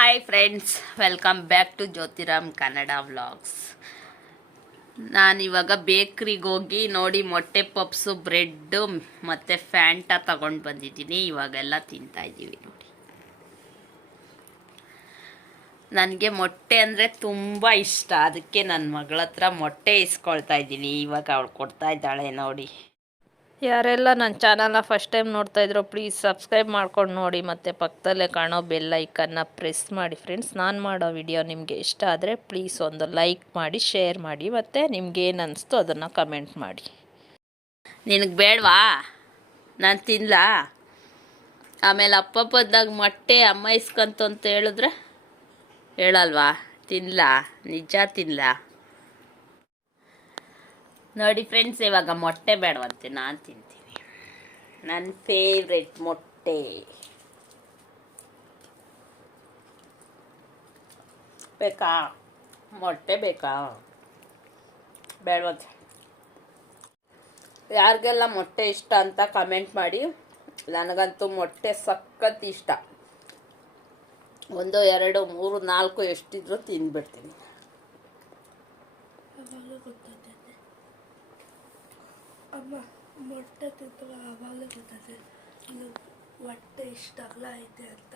Hi friends welcome back to Jyothiram Kannada vlogs ನಾನಿವಾಗ ಬೇಕ್ರಿಗೆ ಹೋಗಿ ನೋಡಿ ಮೊಟ್ಟೆ ಪಪ್ಸು ಬ್ರೆಡ್ಡು ಮತ್ತು ಫ್ಯಾಂಟ ತಗೊಂಡು ಬಂದಿದ್ದೀನಿ. ಇವಾಗೆಲ್ಲ ತಿಂತಾ ಇದ್ದೀವಿ ನೋಡಿ. ನನಗೆ ಮೊಟ್ಟೆ ಅಂದರೆ ತುಂಬ ಇಷ್ಟ. ಅದಕ್ಕೆ ನನ್ನ ಮಗಳ ಹತ್ರ ಮೊಟ್ಟೆ ಇಸ್ಕೊಳ್ತಾ ಇದ್ದೀನಿ. ಇವಾಗ ಅವಳು ಕೊಡ್ತಾ ಇದ್ದಾಳೆ ನೋಡಿ. ಯಾರೆಲ್ಲ ನನ್ನ ಚಾನಲ್ನ ಫಸ್ಟ್ ಟೈಮ್ ನೋಡ್ತಾ ಇದ್ರು ಪ್ಲೀಸ್ ಸಬ್ಸ್ಕ್ರೈಬ್ ಮಾಡ್ಕೊಂಡು ನೋಡಿ. ಮತ್ತು ಪಕ್ಕದಲ್ಲೇ ಕಾಣೋ ಬೆಲ್ ಐಕನ್ನ ಪ್ರೆಸ್ ಮಾಡಿ ಫ್ರೆಂಡ್ಸ್ ನಾನು ಮಾಡೋ ವಿಡಿಯೋ ನಿಮಗೆ ಇಷ್ಟ ಆದರೆ ಪ್ಲೀಸ್ ಒಂದು ಲೈಕ್ ಮಾಡಿ ಶೇರ್ ಮಾಡಿ, ಮತ್ತು ನಿಮ್ಗೆ ಏನು ಅನಿಸ್ತು ಅದನ್ನು ಕಮೆಂಟ್ ಮಾಡಿ. ನಿನಗೆ ಬೇಡವಾ? ನಾನು ತಿನ್ನಲಾ ಆಮೇಲೆ ಅಪ್ಪಪ್ಪದಾಗ ಮೊಟ್ಟೆ ಅಮ್ಮ ಇಸ್ಕಂತು ಅಂತ ಹೇಳಿದ್ರೆ ಹೇಳಲ್ವಾ? ತಿನ್ನಲಾ ನಿಜ ತಿನ್ನಲಾ ನೋಡಿ ಫ್ರೆಂಡ್ಸ್ ಇವಾಗ ಮೊಟ್ಟೆ ಬೇಡವಂತೆ, ನಾನು ತಿಂತೀನಿ. ನನ್ನ ಫೇವ್ರೆಟ್ ಮೊಟ್ಟೆ. ಬೇಕಾ? ಮೊಟ್ಟೆ ಬೇಕಾ? ಬೇಡವಂತೆ. ಯಾರಿಗೆಲ್ಲ ಮೊಟ್ಟೆ ಇಷ್ಟ ಅಂತ ಕಮೆಂಟ್ ಮಾಡಿ. ನನಗಂತೂ ಮೊಟ್ಟೆ ಸಖತ್ ಇಷ್ಟ. ಒಂದು, ಎರಡು, ಮೂರು, ನಾಲ್ಕು ಎಷ್ಟಿದ್ರು ತಿಂದ್ಬಿಡ್ತೀನಿ. ಅಮ್ಮ ಮೊಟ್ಟೆ ತಿಂತಾಳೆ ಅವಾಗಲೇ ಗೊತ್ತದೆ ಇದು ಹೊಟ್ಟೆ ಇಷ್ಟ ಅಗಲ ಐತೆ ಅಂತ.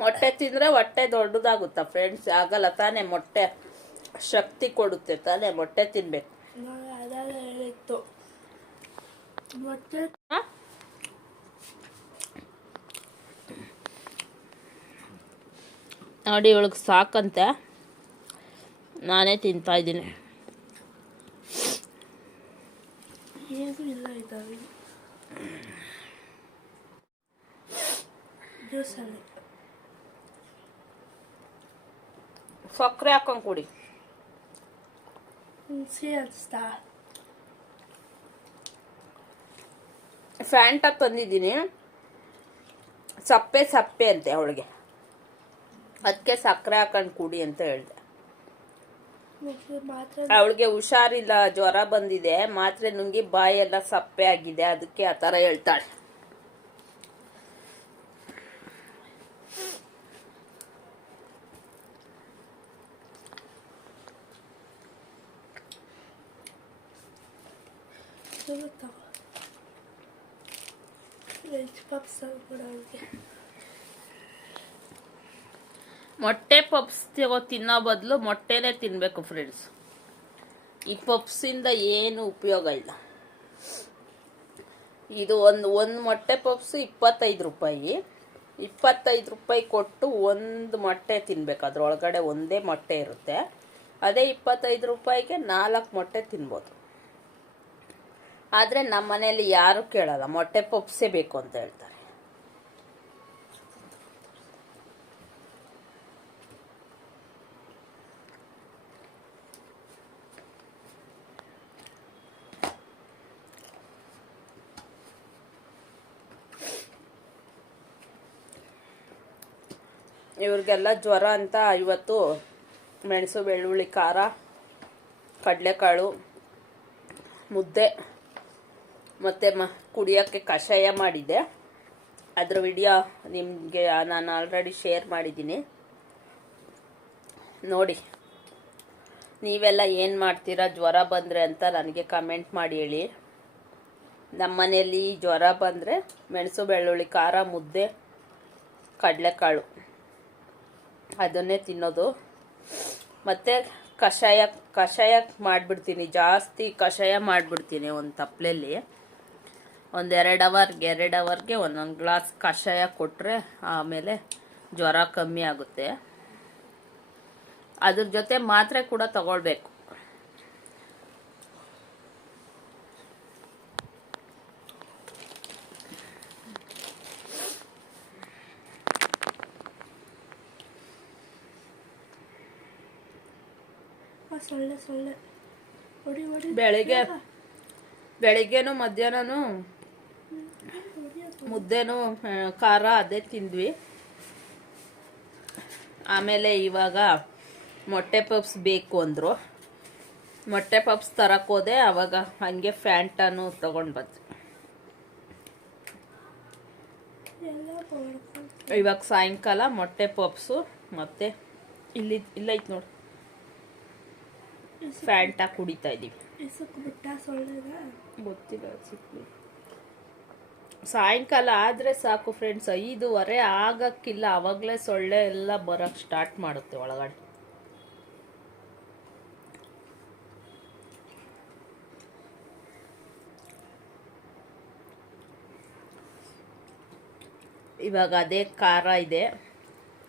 ಮೊಟ್ಟೆ ತಿಂದರೆ ಹೊಟ್ಟೆ ದೊಡ್ಡದಾಗುತ್ತಾ ಫ್ರೆಂಡ್ಸ್ ಆಗಲ್ಲ ತಾನೇ ಮೊಟ್ಟೆ. ಶಕ್ತಿ ಕೊಡುತ್ತೆ ತಾನೇ ಮೊಟ್ಟೆ ತಿನ್ಬೇಕು. ನಾನು ಅದಾಗ ಹೇಳಿತ್ತು ಮೊಟ್ಟೆ ನೋಡಿ ಇವಳಿಗೆ ಸಾಕಂತೆ. ನಾನೇ ತಿಂತಾ ಇದ್ದೀನಿ ಏನೂ ಇಲ್ಲ ಇದ್ದಾವೆ ಜ್ಯೂಸಲ್ಲಿ ಸಕ್ಕರೆ ಹಾಕೊಂಡು ಕುಡಿ. ಹುಣಸೆ ಅನಿಸ್ತಾ ಫ್ಯಾಂಟ ತಂದಿದ್ದೀನಿ. ಸಪ್ಪೆ ಸಪ್ಪೆ ಅಂತೆ ಅವಳಿಗೆ. ಅದಕ್ಕೆ ಸಕ್ಕರೆ ಹಾಕೊಂಡು ಕುಡಿ ಅಂತ ಹೇಳಿದೆ. ಮತ್ತೆ ಮಾತ್ರ ಅವಳಿಗೆ ಹುಷಾರಿಲ್ಲ ಜ್ವರ ಬಂದಿದೆ ಮಾತ್ರೆ ನುಂಗಿ ಬಾಯೆಲ್ಲ ಸಪ್ಪೆ ಆಗಿದೆ ಅದಕ್ಕೆ ಆ ಥರ ಹೇಳ್ತಾಳೆ ಸಿಗುತ್ತಾವ ವೆಜ್ ಪಪ್ಸ್ ಕೂಡ ಅವ್ರಿಗೆ ಮೊಟ್ಟೆ ಪಪ್ಸ್ ತಗೋ ತಿನ್ನೋ ಬದಲು ಮೊಟ್ಟೆನೇ ತಿನ್ನಬೇಕು ಫ್ರೆಂಡ್ಸ್ ಈ ಪಪ್ಸಿಂದ ಏನು ಉಪಯೋಗ ಇಲ್ಲ. ಇದು ಒಂದು ಒಂದು ಮೊಟ್ಟೆ ಪಪ್ಸು ಇಪ್ಪತ್ತೈದು ರೂಪಾಯಿ. ಇಪ್ಪತ್ತೈದು ರೂಪಾಯಿ ಕೊಟ್ಟು ಒಂದು ಮೊಟ್ಟೆ ತಿನ್ಬೇಕು. ಅದ್ರೊಳಗಡೆ ಒಂದೇ ಮೊಟ್ಟೆ ಇರುತ್ತೆ. ಅದೇ ಇಪ್ಪತ್ತೈದು ರೂಪಾಯಿಗೆ ನಾಲ್ಕು ಮೊಟ್ಟೆ ತಿನ್ಬೋದು. ಆದರೆ ನಮ್ಮ ಮನೇಲಿ ಯಾರೂ ಕೇಳಲ್ಲ. ಮೊಟ್ಟೆ ಪಪ್ಸೇ ಬೇಕು ಅಂತ ಹೇಳ್ತಾರೆ. ಇವ್ರಿಗೆಲ್ಲ ಜ್ವರ ಅಂತ ಇವತ್ತು ಮೆಣಸು, ಬೆಳ್ಳುಳ್ಳಿ, ಖಾರ, ಕಡಲೆಕಾಳು, ಮುದ್ದೆ, ಮತ್ತು ಮ, ಕುಡಿಯೋಕ್ಕೆ ಕಷಾಯ ಮಾಡಿದೆ ಅದರ ವಿಡಿಯೋ ನಿಮಗೆ ನಾನು ಆಲ್ರೆಡಿ ಶೇರ್ ಮಾಡಿದ್ದೀನಿ. ನೋಡಿ, ನೀವೆಲ್ಲ ಏನು ಮಾಡ್ತೀರಾ? ಜ್ವರ ಬಂದರೆ ಅಂತ ನನಗೆ ಕಮೆಂಟ್ ಮಾಡಿ ಹೇಳಿ. ನಮ್ಮ ಮನೆಯಲ್ಲಿ ಜ್ವರ ಬಂದರೆ ಮೆಣಸು, ಬೆಳ್ಳುಳ್ಳಿ, ಖಾರ, ಮುದ್ದೆ, ಕಡಲೆಕಾಳು. ಅದನ್ನೇ ತಿನ್ನೋದು. ಮತ್ತು ಕಷಾಯ ಕಷಾಯ ಮಾಡಿಬಿಡ್ತೀನಿ, ಜಾಸ್ತಿ ಕಷಾಯ ಮಾಡಿಬಿಡ್ತೀನಿ ಒಂದು ತಪ್ಪಲೆಯಲ್ಲಿ ಒಂದು ಎರಡು ಅವರ್ಗೆ ಎರಡು ಅವರ್ಗೆ ಒಂದೊಂದು ಗ್ಲಾಸ್ ಕಷಾಯ ಕೊಟ್ಟರೆ ಆಮೇಲೆ ಜ್ವರ ಕಮ್ಮಿ ಆಗುತ್ತೆ. ಅದ್ರ ಜೊತೆ ಮಾತ್ರೆ ಕೂಡ ತಗೊಳ್ಬೇಕು. ಸೊಳ್ಳೆ ಸೊಳ್ಳೆ. ಹೊಡಿ ಹೊಡಿ. ಬೆಳಿಗ್ಗೆ ಬೆಳಿಗ್ಗೆನೂ ಮಧ್ಯಾಹ್ನನೂ ಮುದ್ದೆನೂ ಖಾರ ಅದೇ ತಿಂದ್ವಿ. ಆಮೇಲೆ ಇವಾಗ ಮೊಟ್ಟೆ ಪಪ್ಸ್ ಬೇಕು ಅಂದರು. ಮೊಟ್ಟೆ ಪಪ್ಸ್ ತರಕೋದೆ ಆವಾಗ ಹಂಗೆ ಫ್ಯಾಂಟನು ತೊಗೊಂಡು ಬಂದ್ವಿ. ಇವಾಗ ಸಾಯಂಕಾಲ ಮೊಟ್ಟೆ ಪಪ್ಸು ಮತ್ತು ಇಲ್ಲಿ ಇಲ್ಲೈತೆ ನೋಡಿ. ಫ್ಯಾಂಟಾ ಕುಡಿತಾ ಇದ್ದೀವಿ. ಗೊತ್ತಿಲ್ಲ ಸಾಯಂಕಾಲ ಆದರೆ ಸಾಕು ಫ್ರೆಂಡ್ಸ್ ಐದೂವರೆ ಆಗಕ್ಕಿಲ್ಲ. ಅವಾಗಲೇ ಸೊಳ್ಳೆ ಎಲ್ಲ ಬರೋಕ್ಕೆ ಸ್ಟಾರ್ಟ್ ಮಾಡುತ್ತೆ ಒಳಗಡೆ. ಇವಾಗ ಅದೇ ಖಾರ ಇದೆ.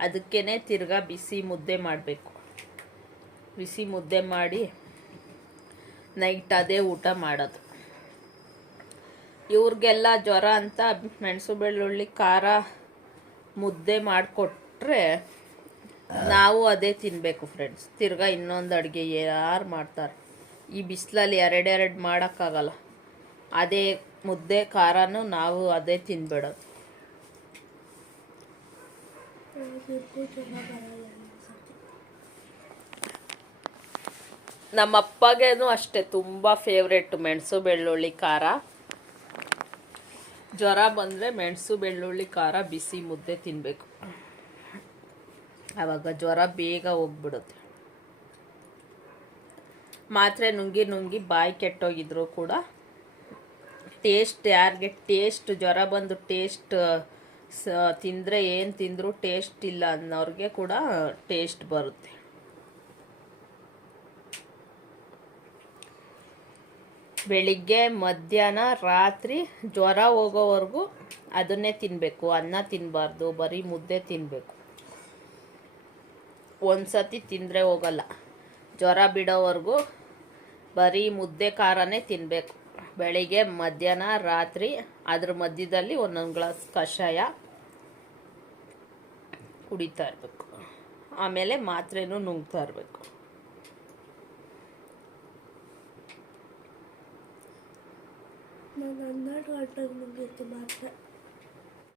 ಅದಕ್ಕೇ ತಿರ್ಗಾ ಬಿಸಿ ಮುದ್ದೆ ಮಾಡಬೇಕು. ಬಿಸಿ ಮುದ್ದೆ ಮಾಡಿ ನೈಟ್ ಅದೇ ಊಟ ಮಾಡೋದು. ಇವ್ರಿಗೆಲ್ಲ ಜ್ವರ ಅಂತ ಮೆಣಸು ಬೆಳ್ಳುಳ್ಳಿ, ಖಾರ ಮುದ್ದೆ ಮಾಡಿಕೊಟ್ರೆ ನಾವು ಅದೇ ತಿನ್ನಬೇಕು ಫ್ರೆಂಡ್ಸ್ ತಿರ್ಗಾ ಇನ್ನೊಂದು ಅಡುಗೆ ಯಾರು ಮಾಡ್ತಾರೆ? ಈ ಬಿಸಿಲಲ್ಲಿ ಎರಡೆರಡು ಮಾಡೋಕ್ಕಾಗಲ್ಲ. ಅದೇ ಮುದ್ದೆ, ಖಾರನೂ ನಾವು ಅದೇ ತಿನ್ಬಿಡೋದು. ನಮ್ಮ ಅಷ್ಟೇ, ತುಂಬ ಫೇವ್ರೆಟ್ ಮೆಣಸು ಬೆಳ್ಳುಳ್ಳಿ ಖಾರ. ಜ್ವರ ಬಂದರೆ ಮೆಣಸು ಬೆಳ್ಳುಳ್ಳಿ ಖಾರ ಬಿಸಿ ಮುದ್ದೆ ತಿನ್ನಬೇಕು ಆವಾಗ ಜ್ವರ ಬೇಗ ಹೋಗ್ಬಿಡುತ್ತೆ. ಮಾತ್ರೆ ನುಂಗಿ ನುಂಗಿ ಬಾಯಿ ಕೆಟ್ಟೋಗಿದ್ರು ಕೂಡ ಟೇಸ್ಟ್ ಯಾರಿಗೆ ಟೇಸ್ಟ್ ಜ್ವರ ಬಂದು ಟೇಸ್ಟ್ ಸ, ತಿಂದರೆ ಏನು ತಿಂದರೂ ಟೇಸ್ಟ್ ಇಲ್ಲ ಅನ್ನೋರಿಗೆ ಕೂಡ ಟೇಸ್ಟ್ ಬರುತ್ತೆ. ಬೆಳಿಗ್ಗೆ, ಮಧ್ಯಾಹ್ನ, ರಾತ್ರಿ ಜ್ವರ ಹೋಗೋವರೆಗೂ ಅದನ್ನೇ ತಿನ್ನಬೇಕು ಅನ್ನ ತಿನ್ನಬಾರ್ದು ಬರೀ ಮುದ್ದೆ ತಿನ್ನಬೇಕು ಒಂದು ಸತಿ ತಿಂದರೆ ಹೋಗಲ್ಲ. ಜ್ವರ ಬಿಡೋವರೆಗೂ ಬರೀ ಮುದ್ದೆ ಖಾರನೇ ತಿನ್ನಬೇಕು ಬೆಳಿಗ್ಗೆ, ಮಧ್ಯಾಹ್ನ, ರಾತ್ರಿ ಅದ್ರ ಮಧ್ಯದಲ್ಲಿ ಒಂದೊಂದು ಗ್ಲಾಸ್ ಕಷಾಯ ಕುಡಿತಾ ಇರಬೇಕು. ಆಮೇಲೆ ಮಾತ್ರೆನೂ ನುಂಗ್ತಾ ಇರಬೇಕು. ನಾನು ಹನ್ನೆರಡು ಗಂಟೆಗೆ ಮುಗೀತು ಮಾತ್ರ